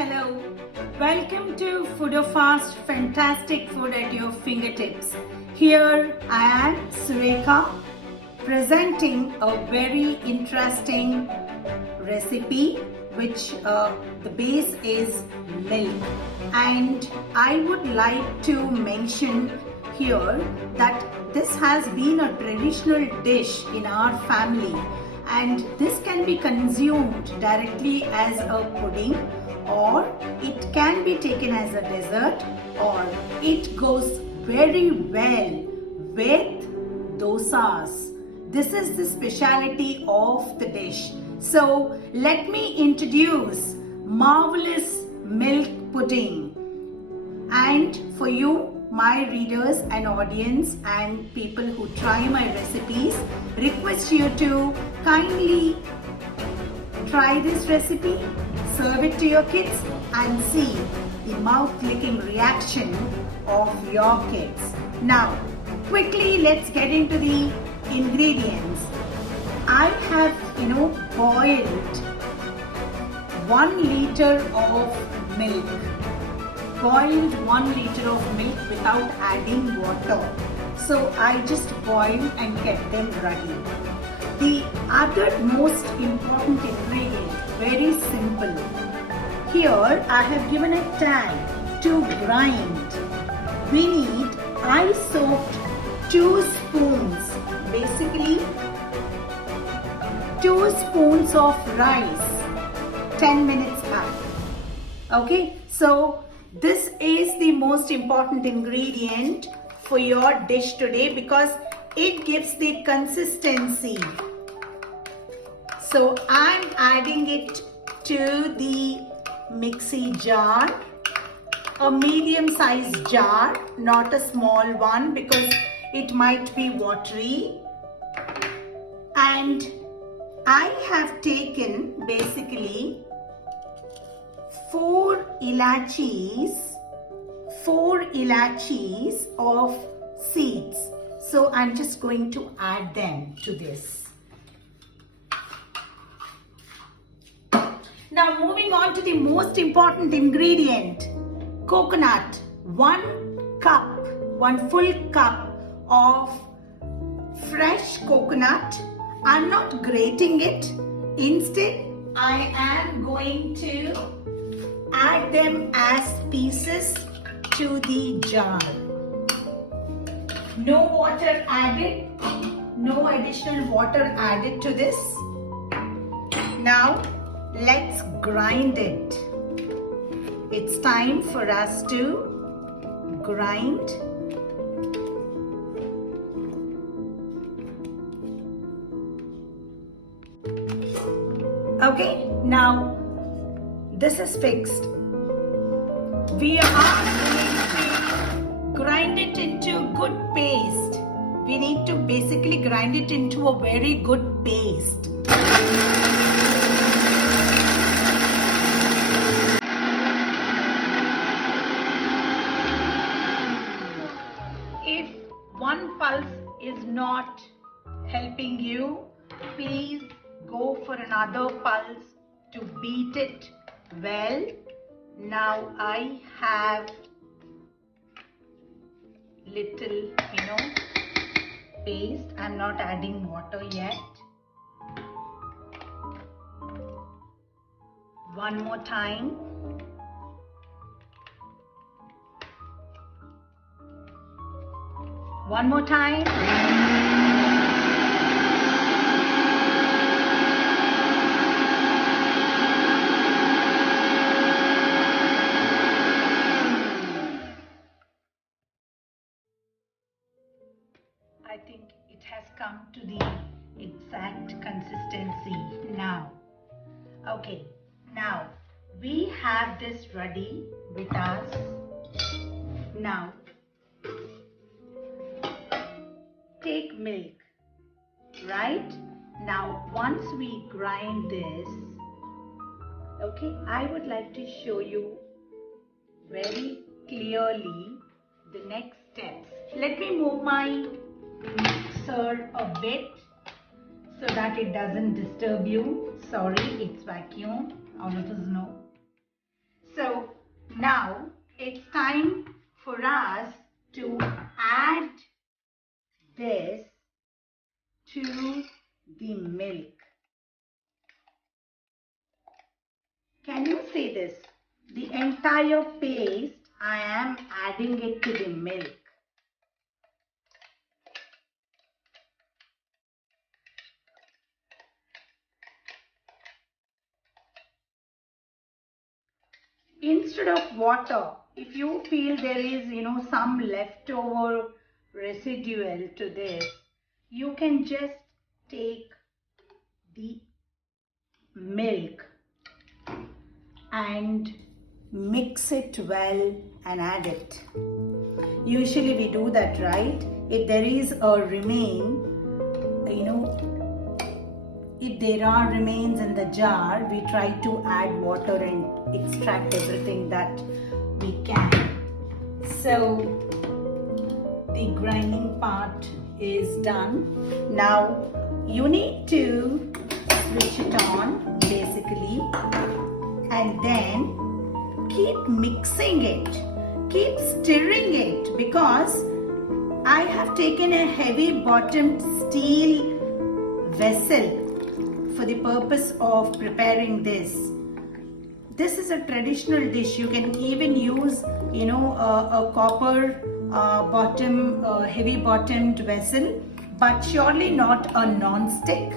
Hello, welcome to Foodofast, fantastic food at your fingertips. Here I am, Surekha, presenting a very interesting recipe which the base is milk, and I would like to mention here that this has been a traditional dish in our family, and this can be consumed directly as a pudding, or it can be taken as a dessert, or it goes very well with dosas. This is the speciality of the dish. So let me introduce marvelous milk pudding. And for you, my readers and audience and people who try my recipes, request you to kindly try this recipe, serve it to your kids, and see the mouth-licking reaction of your kids. Now, quickly let's get into the ingredients. I have, boiled 1 liter of milk. Boiled 1 liter of milk without adding water. So I just boiled and kept them ready. The other most important ingredient, very simple. Here I have given a tag to grind. We need, I soaked 2 spoons, basically 2 spoons of rice 10 minutes back. Okay, so this is the most important ingredient for your dish today because it gives the consistency. So I'm adding it to the mixie jar, a medium-sized jar, not a small one because it might be watery. And I have taken basically 4 ilachis of seeds. So I'm just going to add them to this. Now moving on to the most important ingredient, coconut. 1 full cup of fresh coconut. I'm not grating it. Instead, I am going to add them as pieces to the jar. No water added, no additional water added to this. Now let's grind it. It's time for us to grind. Okay, now this is fixed. We are going to grind it into a good paste. We need to basically grind it into a very good paste. If one pulse is not helping you, please go for another pulse to beat it well. Now I have little, paste. I'm not adding water yet. One more time. One more time. I think it has come to the exact consistency now. Okay, now we have this ready with us. Now take milk, right? Now once we grind this, okay, I would like to show you very clearly the next steps. Let me move my mixer a bit so that it doesn't disturb you. Sorry, it's vacuum, all of us know. Now it's time for us to add this to the milk. Can you see this? The entire paste, I am adding it to the milk. Instead of water, if you feel there is, some leftover residual to this, you can just take the milk and mix it well and add it. Usually we do that, right? If there is a remain, if there are remains in the jar, we try to add water and extract everything that we can. So the grinding part is done. Now you need to switch it on basically, and then keep mixing it, keep stirring it, because I have taken a heavy bottomed steel vessel for the purpose of preparing this. This is a traditional dish. You can even use a copper bottom, heavy bottomed vessel, but surely not a non-stick,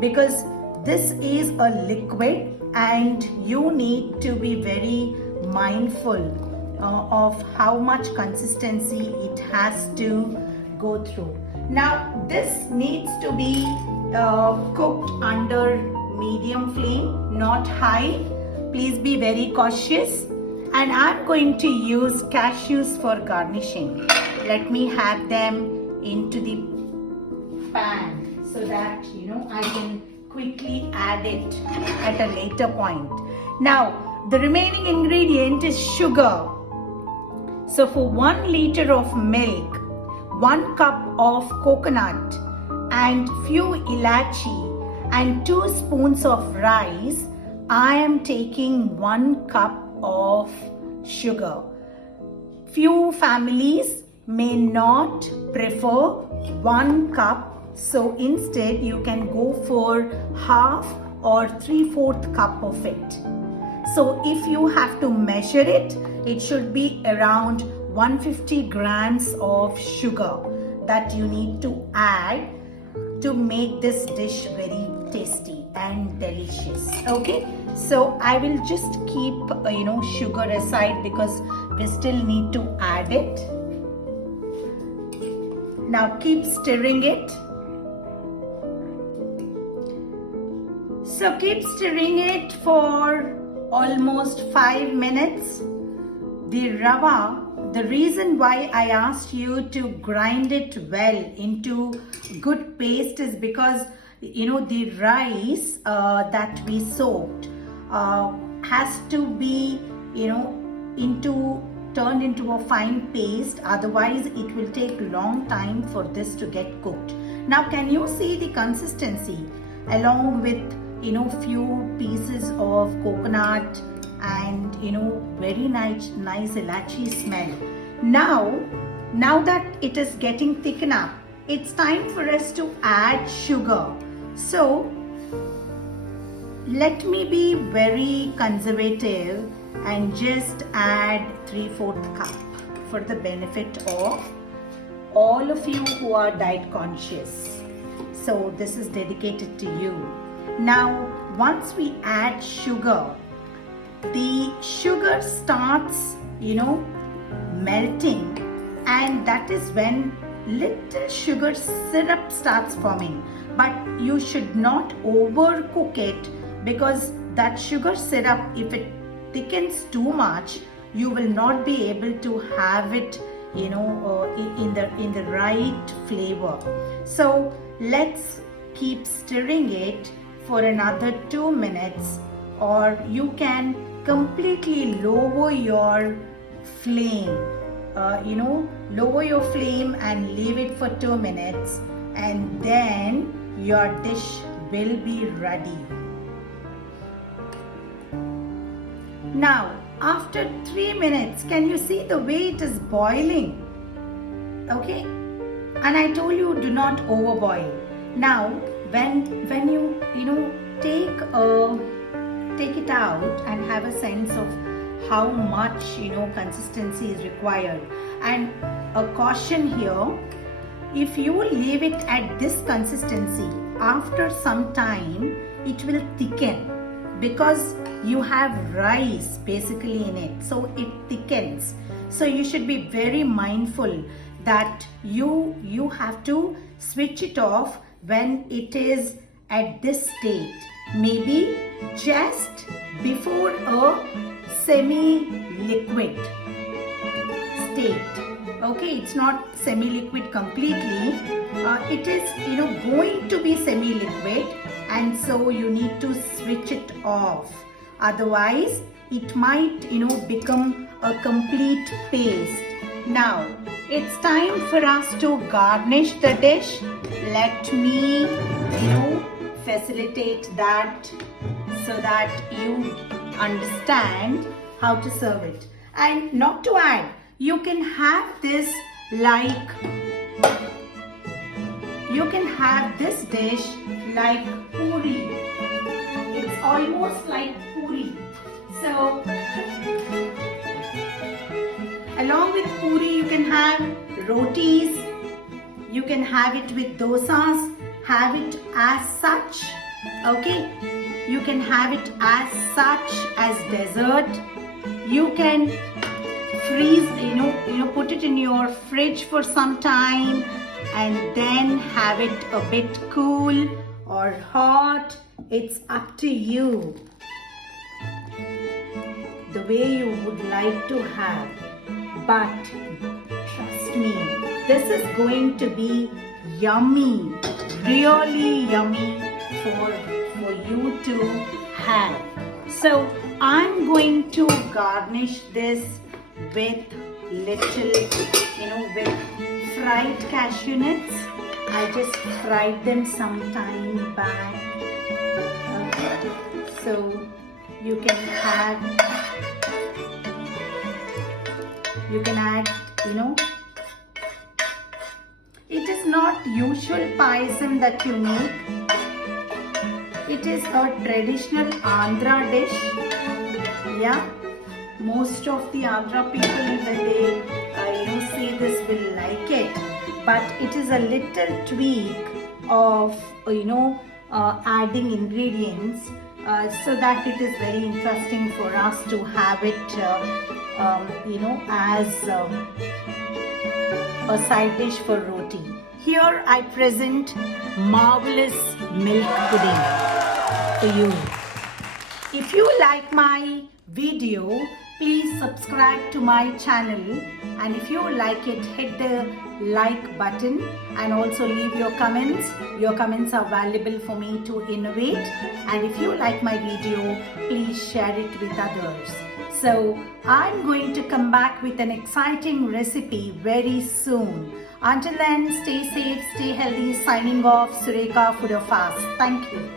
because this is a liquid and you need to be very mindful of how much consistency it has to go through. Now this needs to be cooked under medium flame, not high. Please be very cautious. And I'm going to use cashews for garnishing. Let me have them into the pan so that I can quickly add it at a later point. Now the remaining ingredient is sugar. So for 1 liter of milk, 1 cup of coconut and few ilachi and 2 spoons of rice, I am taking 1 cup of sugar. Few families may not prefer 1 cup, so instead you can go for half or 3/4 cup of it. So if you have to measure it, it should be around 150 grams of sugar that you need to add to make this dish very tasty and delicious. Okay, so I will just keep sugar aside because we still need to add it. Now keep stirring it. So keep stirring it for almost 5 minutes. The rava, the reason why I asked you to grind it well into good paste is because the rice that we soaked has to be turned into a fine paste, otherwise it will take long time for this to get cooked. Now can you see the consistency along with few pieces of coconut and very nice ilachi smell. Now that it is getting thick enough, it's time for us to add sugar. So let me be very conservative and just add 3/4 cup for the benefit of all of you who are diet conscious. So this is dedicated to you. Now once we add sugar, the sugar starts melting, and that is when little sugar syrup starts forming. But you should not overcook it, because that sugar syrup, if it thickens too much, you will not be able to have it in the right flavor. So let's keep stirring it for another 2 minutes, or you can completely lower your flame. Lower your flame and leave it for 2 minutes, and then your dish will be ready. Now After 3 minutes, can you see the way it is boiling? Okay, and I told you do not overboil. Now when you take it out and have a sense of how much consistency is required. And a caution here, if you leave it at this consistency, after some time it will thicken, because you have rice basically in it, so it thickens. So you should be very mindful that you have to switch it off when it is at this state, maybe just before a semi-liquid state. Okay, it's not semi-liquid completely, it is going to be semi-liquid, and so you need to switch it off, otherwise it might become a complete paste. Now it's time for us to garnish the dish. Let me facilitate that so that you understand how to serve it. And not to add, you can have this dish like Poori. It's almost like Poori. So along with Poori, you can have rotis, you can have it with dosas, have it as such. Okay, you can have it as such as dessert. You can freeze, put it in your fridge for some time and then have it a bit cool or hot. It's up to you, the way you would like to have. But trust me, this is going to be yummy, really yummy for you to have. So I'm going to garnish this with little, with fried cashew nuts. I just fried them some time back. Okay. So you can add, it is not usual payasam that you make. It is a traditional Andhra dish. Yeah, most of the Andhra people, when they say this, will like it. But it is a little tweak of adding ingredients so that it is very interesting for us to have it as a side dish for roti. Here I present marvelous milk pudding for you. If you like my video, please subscribe to my channel, and if you like it, hit the like button and also leave your comments. Your comments are valuable for me to innovate, and if you like my video, please share it with others. So I'm going to come back with an exciting recipe very soon. Until then, stay safe, stay healthy. Signing off, Surekha, Foodofast. Thank you.